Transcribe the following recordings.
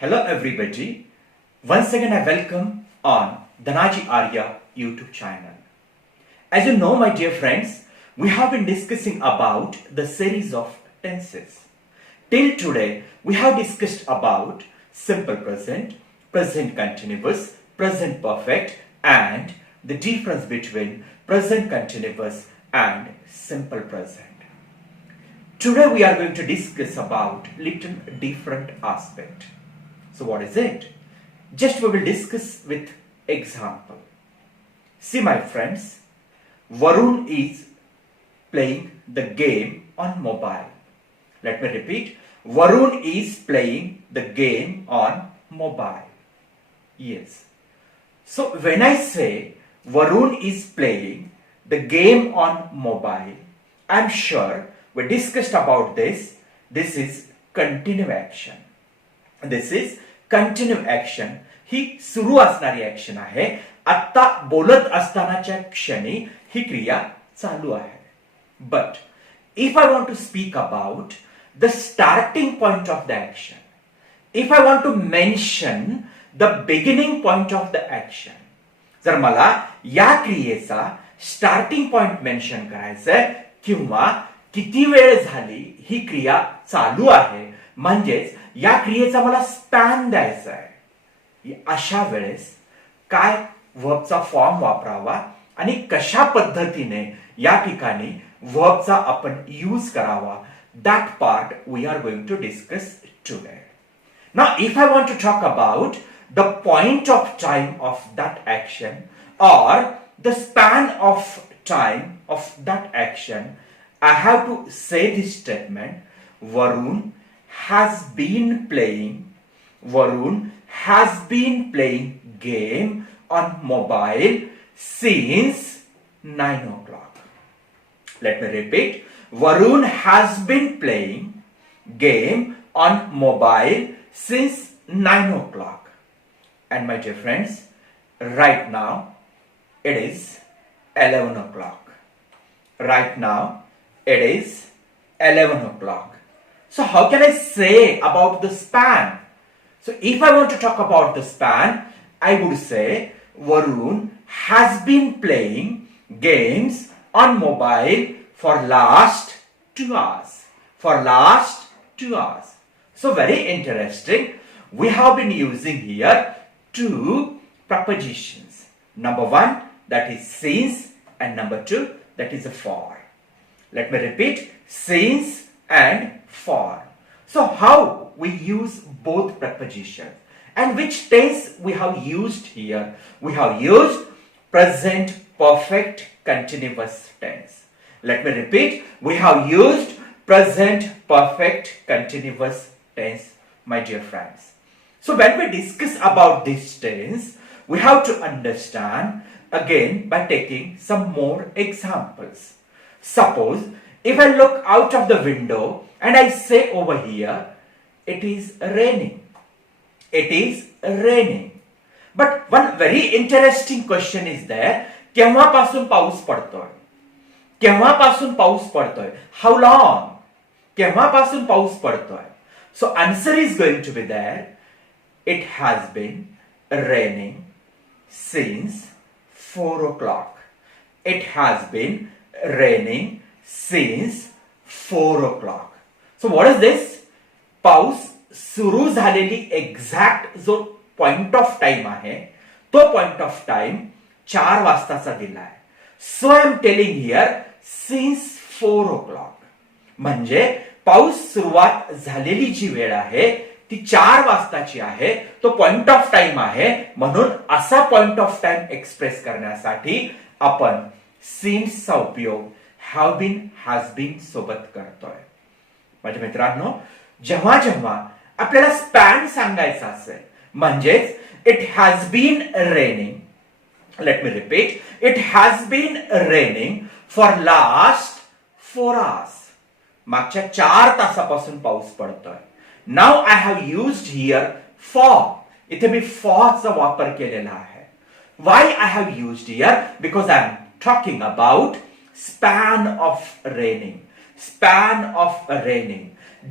Hello everybody. Once again I welcome on Dhanaji Arya YouTube channel. As you know my dear friends, we have been discussing about the series of tenses. Till today we have discussed about simple present, present continuous, present perfect and the difference between present continuous and simple present. Today we are going to discuss about little different aspect. So what is it? Just we will discuss with example. See my friends, Varun is playing the game on mobile. Let me repeat. Varun is playing the game on mobile. Yes. So when I say Varun is playing the game on mobile, I'm sure we discussed about this. This is continuous action. This is continue action. ही सुरू असणारी ऍक्शन आहे. आता बोलत असतानाच्या क्षणी ही क्रिया चालू आहे. But if I want to speak about the starting point of the action, if I want to mention the beginning point of the action, जर मला या क्रियेचा स्टार्टिंग पॉइंट मेन्शन करायचंय किंवा किती वेळ झाली ही क्रिया चालू आहे, म्हणजेच या क्रियेचा मला स्पॅन द्यायचा आहे, अशा वेळेस काय व्हर्बचा फॉर्म वापरावा आणि कशा पद्धतीने या ठिकाणी व्हर्बचा आपण यूज करावा, that part we are going to discuss today. Now if I want to talk about the point of time of that action और the span of time of that action, I have to say this statement: Varun has been playing game on mobile since 9 o'clock. Let me repeat. Varun has been playing game on mobile since 9 o'clock. And my dear friends, right now it is 11 o'clock. Right now it is 11 o'clock. So how can I say about the span? So if I want to talk about the span, I would say Varun has been playing games on mobile for last 2 hours. For last 2 hours. So very interesting. We have been using here two prepositions. Number one, that is since, and number two, that is for. Let me repeat, since and for. So how we use both prepositions and which tense we have used here? We have used present perfect continuous tense. Let me repeat, we have used present perfect continuous tense, my dear friends. So when we discuss about this tense, we have to understand again by taking some more examples. Suppose if I look out of the window and I say over here, it is raining. It is raining. But one very interesting question is there. केव्हापासून पाऊस पडतोय? केव्हापासून पाऊस पडतोय? How long? केव्हापासून पाऊस पडतोय? So answer is going to be there. It has been raining since 4 o'clock. It has been raining since 4 o'clock. So what is this? पाऊस सुरू झालेली एक्झॅक्ट जो पॉइंट ऑफ टाइम आहे, तो पॉइंट ऑफ टाइम 4 वाजताचा दिलाय. So I am telling here since 4 o'clock. म्हणजे पाऊस सुरुवात झालेली जी वेळ आहे ती 4 वाजताची आहे, तो पॉइंट ऑफ टाइम आहे. म्हणून असा पॉइंट ऑफ टाइम एक्सप्रेस करण्यासाठी आपण सिन्सचा उपयोग हॅव बीन, हॅज बीन सोबत करतोय. माझ्या मित्रांनो, जेव्हा जेव्हा आपल्याला स्पॅन सांगायचा असेल, म्हणजेच it has been raining, let me repeat, it has been raining for last 4 hours. मागच्या 4 तासापासून पाऊस पडतोय. Now I have used here for. इथे मी फॉरचा वापर केलेला आहे. Why I have used here? Because I am talking about span of raining,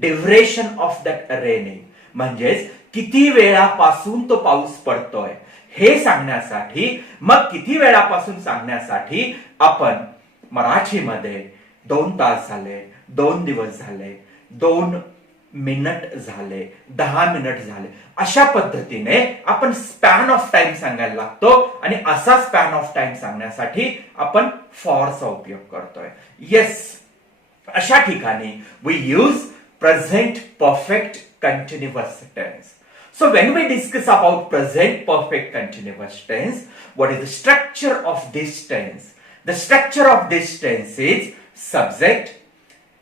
duration of that raining. म्हणजेच किती वेळापासून तो पाऊस पडतोय हे सांगण्यासाठी, मग किती वेळापासून सांगण्यासाठी आपण मराठीमध्ये 2 तास झाले, 2 दिवस झाले, 2 मिनिट झाले, 10 मिनिट झाले, अशा पद्धतीने आपण स्पॅन ऑफ टाइम सांगायला लागतो. आणि असा स्पॅन ऑफ टाइम सांगण्यासाठी आपण फॉरचा उपयोग करतोय. येस, अशा ठिकाणी we use present perfect continuous tense. So when we discuss about present perfect continuous tense, what is the structure of this tense? The structure of this tense is subject,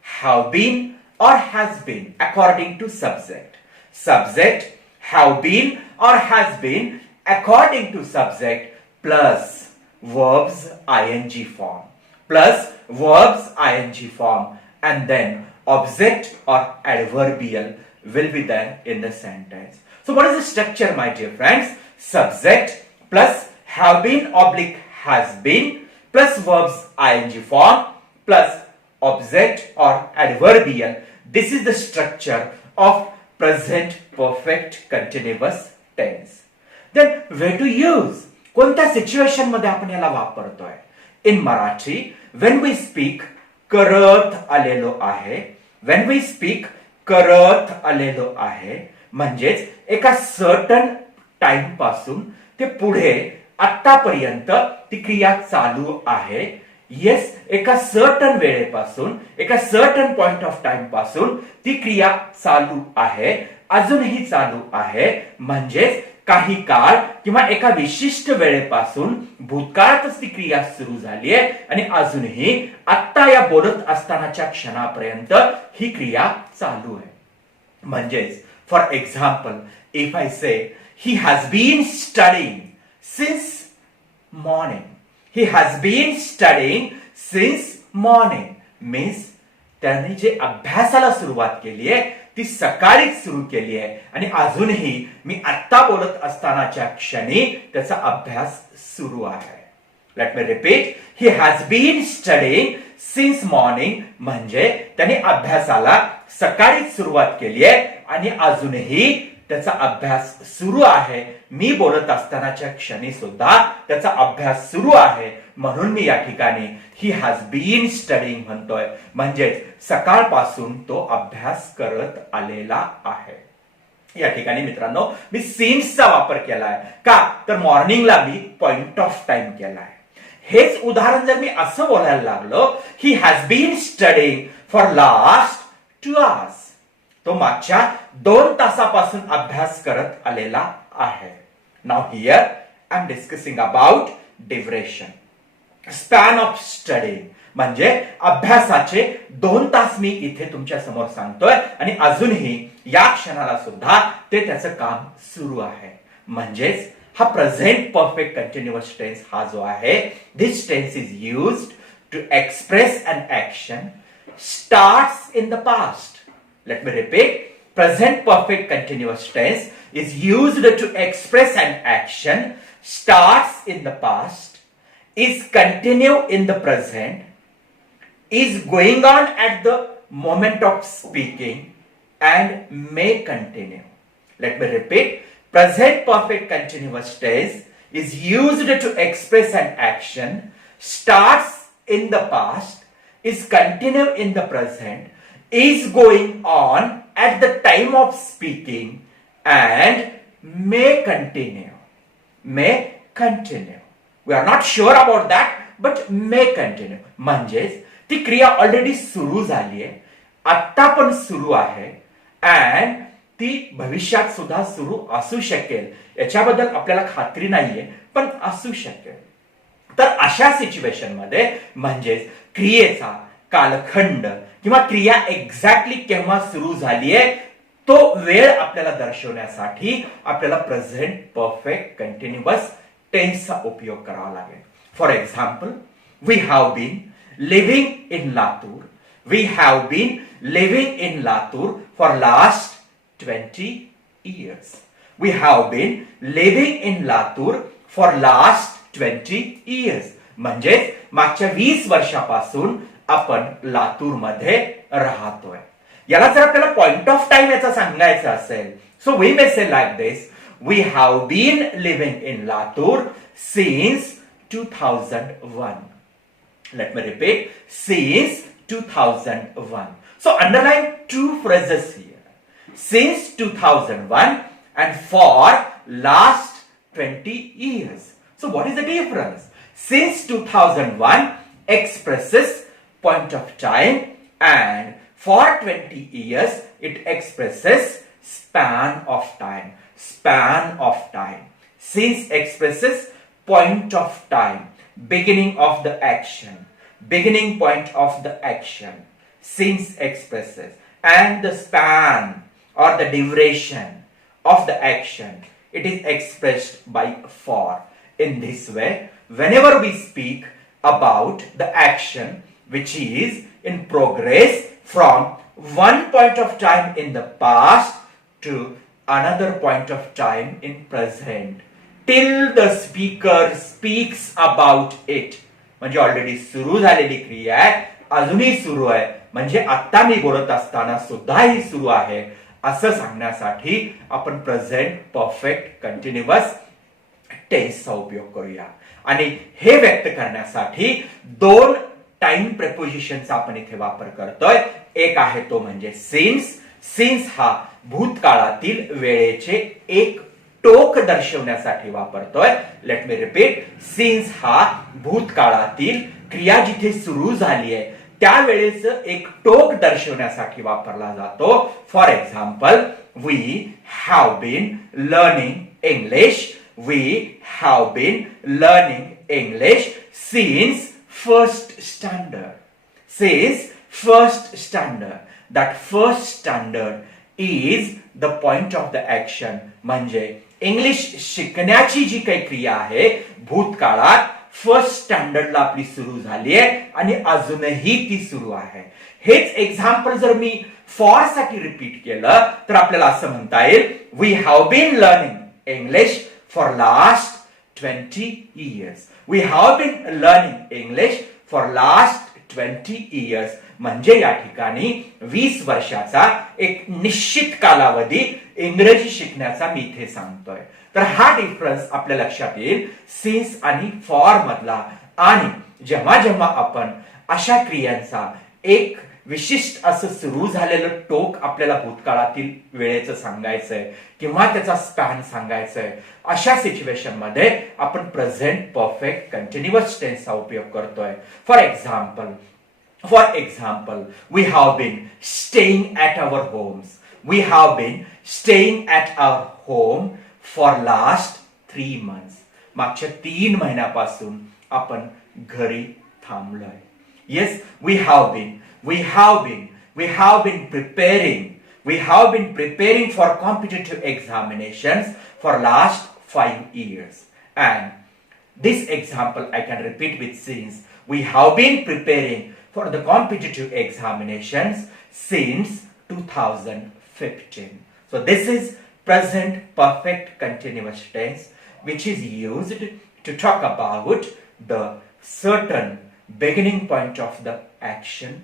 have been or has been according to subject. Subject, have been or has been according to subject plus verbs ing form. Plus verbs ing form, and then object or adverbial will be there in the sentence. So what is the structure, my dear friends? Subject plus have been oblique has been plus verbs ing form plus object or adverbial. This is the structure of present perfect continuous tense. Then where to use? कोणत्या सिच्युएशन मध्ये आपण याला वापरतोय? In Marathi, when we speak करत आलेलो आहे, when we speak करत आलेलो आहे, म्हणजेच एका सर्टन टाइम पासून ते पुढे आतापर्यंत ती क्रिया चालू आहे. येस, एका सर्टन वेळेपासून, एका सर्टन पॉइंट ऑफ टाइम पासून ती क्रिया चालू आहे, अजूनही चालू आहे. म्हणजेच काही काळ किंवा एका विशिष्ट वेळेपासून भूतकाळातच ती क्रिया सुरू झाली आहे आणि अजूनही आत्ता या बोलत असतानाच्या क्षणापर्यंत ही क्रिया चालू आहे. म्हणजेच for example, if I say he has been studying since morning, he has been studying since morning, means त्याने जे अभ्यासाला सुरुवात केली आहे ती सकाळीच सुरू केली आहे आणि अजूनही मी आत्ता बोलत असतानाच्या क्षणी त्याचा अभ्यास सुरू आहे. Late me repeat, he has been studying since morning म्हणजे त्याने अभ्यासाला सकाळीच सुरुवात केली आहे आणि अजूनही त्याचा अभ्यास सुरू आहे. मी बोलत असतानाच्या क्षणी सुद्धा त्याचा अभ्यास सुरू आहे. म्हणून मी या ठिकाणी ही हॅज बीन स्टडीइंग म्हणतोय, म्हणजेच सकाळपासून तो अभ्यास करत आलेला आहे. या ठिकाणी मित्रांनो मी सिन्सचा वापर केलाय का, तर मॉर्निंगला मी पॉइंट ऑफ टाइम केलाय. हेच उदाहरण जर मी असं बोलायला लागलो, he has been studying for last 2 hours, तो मागच्या 2 तासापासून अभ्यास करत आलेला आहे. Now here I am discussing about duration. Span of study म्हणजे अभ्यासाचे 2 तास मी इथे तुमच्या समोर सांगतोय आणि अजूनही या क्षणाला सुद्धा ते त्याचं काम सुरू आहे. म्हणजेच हा प्रेझेंट परफेक्ट कंटिन्युअस टेन्स हा जो आहे, this tense is used to express an action starts in the past. Let me repeat, present perfect continuous tense is used to express an action, starts in the past, is continue in the present, is going on at the moment of speaking, and may continue. Let me repeat, present perfect continuous tense is used to express an action, starts in the past, is continue in the present, is going on at the time of speaking, and may continue. May continue. We are not sure about that, but may continue. म्हणजेच ती क्रिया ऑलरेडी सुरू झाली आहे, आत्ता पण सुरू आहे, and ती भविष्यात सुद्धा सुरू असू शकेल. याच्याबद्दल आपल्याला खात्री नाहीये, पण असू शकेल. तर अशा सिच्युएशन मध्ये म्हणजेच क्रियेचा कालखंड किंवा क्रिया एक्झॅक्टली केव्हा सुरू झाली आहे तो वेळ आपल्याला दर्शवण्यासाठी आपल्याला प्रेझेंट परफेक्ट कंटिन्युअस टेन्सचा उपयोग करावा लागेल. For example, we have been living in Latur. We have been living in Latur for last 20 years. We have been living in Latur for last 20 years. म्हणजेच मागच्या 20 वर्षापासून आपण लातूर मध्ये राहतोय. याला जर आपल्याला पॉइंट ऑफ टाइम याचा सांगायचा असेल, So we may say like this, we have been living in Latur since 2001. Let me repeat, since 2001. So underline two phrases here. Since 2001 and for last 20 years. So what is the difference? Since 2001 expresses point of time and for 20 years it expresses span of time. Span of time. Since expresses point of time, beginning of the action, beginning point of the action. Since expresses, and the span or the duration of the action, it is expressed by for. In this way, whenever we speak about the action which is in progress from one point of time in the past to another point of time in present, till the speaker speaks about it, म्हणजे ऑलरेडी सुरू झालेली क्रिया आहे, अजूनही सुरू आहे, म्हणजे आता मी बोलत असताना सुद्धा ही सुरू आहे, असं सांगण्यासाठी आपण प्रेझेंट परफेक्ट कंटिन्युअस टेन्सचा उपयोग करूया. आणि हे व्यक्त करण्यासाठी दोन टाइम प्रेपोजिशनचा आपण इथे वापर करतोय. एक आहे तो म्हणजे सिन्स. सिन्स हा भूतकाळातील वेळेचे एक टोक दर्शवण्यासाठी वापरतोय. लेट मी रिपीट, सिन्स हा भूतकाळातील क्रिया जिथे सुरू झाली आहे त्यावेळेचं एक टोक दर्शवण्यासाठी वापरला जातो. For example, we have been learning English. We have been learning English since first standard. Since first standard. That first standard is the point of the action. म्हणजे इंग्लिश शिकण्याची जी काही क्रिया आहे भूतकाळात फर्स्ट स्टँडर्डला आपली सुरू झाली आहे आणि अजूनही ती सुरू आहे. हेच एक्झाम्पल जर मी फॉर साठी रिपीट केलं तर आपल्याला असं म्हणता येईल, we have been learning English for last 20 years. We have been learning English for last 20 years. म्हणजे या ठिकाणी 20 वर्षाचा एक निश्चित कालावधी इंग्रजी शिकण्याचा मी इथे सांगतोय. तर हा डिफरन्स आपल्या लक्षात येईल सिन्स आणि फॉर मधला. आणि जेव्हा जेव्हा आपण अशा क्रियांचा एक विशिष्ट असं सुरू झालेलं टोक आपल्याला भूतकाळातील वेळेचं सांगायचंय किंवा त्याचा स्पॅन सांगायचंय, अशा सिच्युएशन मध्ये आपण प्रेझेंट परफेक्ट कंटिन्युअस टेन्सचा उपयोग करतोय. For example, we have been staying at our homes. We have been staying at our home for last 3 months. मागच्या 3 महिन्यापासून आपण घरी थांबलोय. Yes, we have been preparing for competitive examinations for last 5 years. And this example I can repeat with since. We have been preparing for the competitive examinations since 2015. So this is present perfect continuous tense which is used to talk about the certain beginning point of the action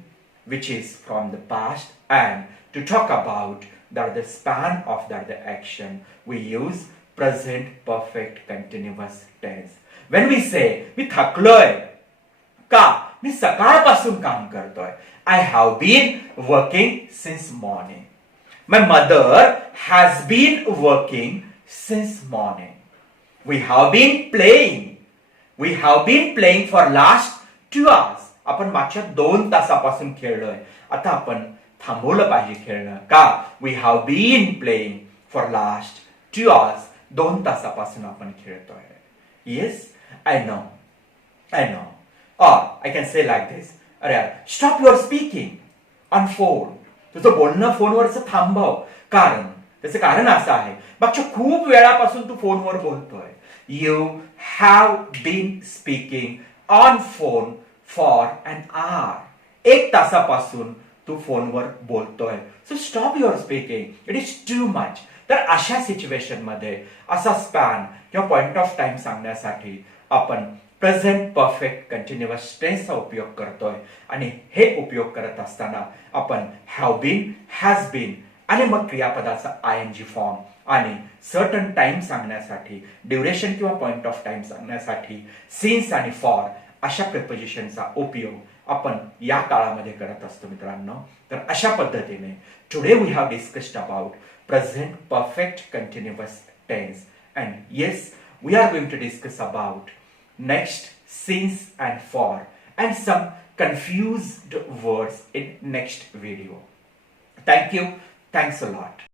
which is from the past, and to talk about the span of the action we use present perfect continuous tense. When we say मी थकलोय का, मी सकाळपासून काम करतोय. I have been working since morning. My mother has been working since morning. We have been playing. We have been playing for last 2 hours. आपण मागच्या 2 तासापासून खेळलोय. आता आपण थांबवलं पाहिजे खेळणं का, we have been playing for last 2 hours. 2 तासापासून आपण खेळतोय. Yes, I know. Or I can say like this, अरे यार, stop your speaking on phone. तुझं बोलणं फोनवरचं थांबव. त्याचं कारण असं आहे, मागच्या खूप वेळापासून तू फोनवर बोलतोय. You have been speaking on phone for an hour. 1 तासापासून तू फोनवर बोलतोय. So stop your speaking. It is too much. तर अशा सिच्युएशन मध्ये असा स्पॅन किंवा पॉइंट ऑफ टाइम सांगण्यासाठी आपण प्रेझेंट परफेक्ट कंटिन्युअस टेन्सचा उपयोग करतोय. आणि हे उपयोग करत असताना आपण हॅव बीन, हॅज बीन आणि मग क्रियापदाचा ING फॉर्म आणि सर्टन टाइम सांगण्यासाठी, ड्युरेशन किंवा पॉइंट ऑफ टाइम सांगण्यासाठी सिन्स आणि फॉर अशा प्रिपोजिशनचा उपयोग आपण या काळामध्ये करत असतो मित्रांनो. तर अशा पद्धतीने today we have discussed about present perfect continuous tense and yes we are going to discuss about next since and for and some confused words in next video. Thank you. Thanks a lot.